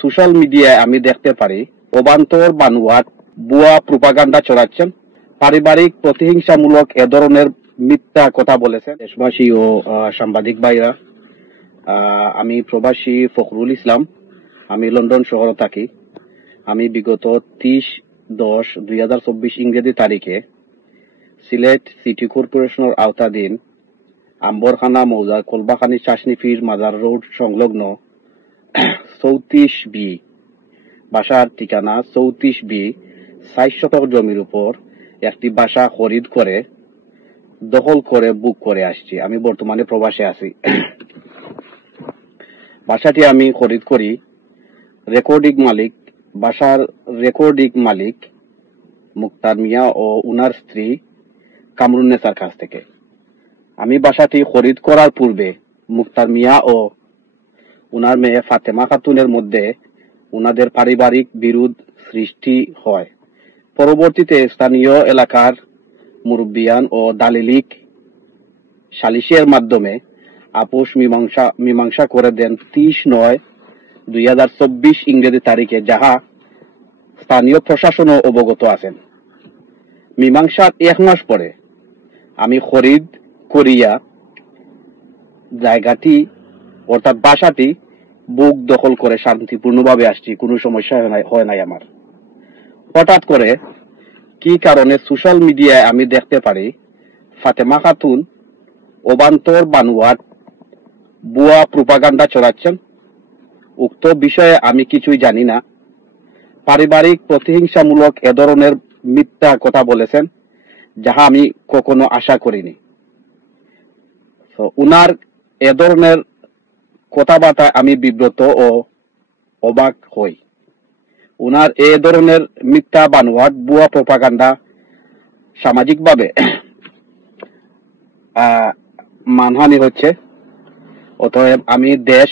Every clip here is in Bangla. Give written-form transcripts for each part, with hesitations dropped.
সোশ্যাল মিডিয়ায় আমি দেখতে পারি অবান্তর বানোয়াট ভুয়া প্রোপাগান্ডা ছড়াচ্ছেন, পারিবারিক প্রতিহিংসামূলক এ ধরনের মিথ্যা কথা বলেছেন দেশবাসী ও সাংবাদিক ভাইরা। আমি প্রবাসী ফখরুল ইসলাম, আমি লন্ডন শহরে থাকি। আমি বিগত 30/10/2024 ইংরেজি তারিখে সিলেট সিটি কর্পোরেশনের আওতাধীন আম্বরখানা মৌজার কলবাখানী চাষনিফির মাজার রোড সংলগ্ন 34B বাসার ঠিকানা 34B 60 শতক জমির উপর একটি বাসা খরিদ করে দখল করে বুক করে আসছি। আমি বর্তমানে প্রবাসে আছি। বাসাটি আমি খরিদ করি বাসার রেকর্ডিং মালিক মুক্তার মিয়া ও উনার স্ত্রী কামরুন্নেসার কাছ থেকে। আমি বাসাটি খরিদ করার পূর্বে মুক্তার মিয়া ও উনার মেয়ে ফাতেমা খাতুনের মধ্যে উনাদের পারিবারিক বিরোধ সৃষ্টি হয়। পরবর্তীতে স্থানীয় এলাকার মুরব্বিয়ান ও দালিলিক সালিশের মাধ্যমে আপোষ মীমাংসা করে দেন 30/9/2024 ইংরেজি তারিখে, যাহা স্থানীয় প্রশাসনও অবগত আছেন। মীমাংসার 1 মাস পরে আমি খরিদ করিয়া জায়গাটি অর্থাৎ বাসাটি বুক দখল করে শান্তিপূর্ণভাবে আসছি। কোনো সমস্যা হয় নাই আমার। হঠাৎ করে কি কারণে সোশ্যাল মিডিয়ায় আমি দেখতে পারি ফাতেমা খাতুন অবান্তর বানোয়াট ভুয়া প্রোপাগান্ডা ছড়াচ্ছেন। উক্ত বিষয়ে আমি কিছুই জানি না। পারিবারিক প্রতিহিংসামূলক এ ধরনের মিথ্যা কথা বলেছেন, যাহা আমি কখনো আশা করিনি। উনার এ ধরনের কথাবার্তা আমি বিব্রত ও অবাক হই। উনার এ ধরনের মিথ্যা বানোয়াট ভুয়া প্রোপাগান্ডা সামাজিকভাবে মানহানি হচ্ছে। অতএব আমি দেশ,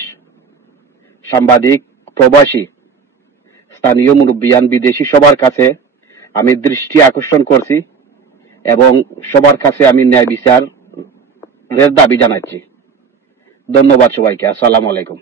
সাংবাদিক, প্রবাসী, স্থানীয় মুরব্বিয়ান, বিদেশি সবার কাছে আমি দৃষ্টি আকর্ষণ করছি এবং সবার কাছে আমি ন্যায় বিচারের দাবি জানাচ্ছি। ধন্যবাদ সবাইকে। আসসালামু আলাইকুম।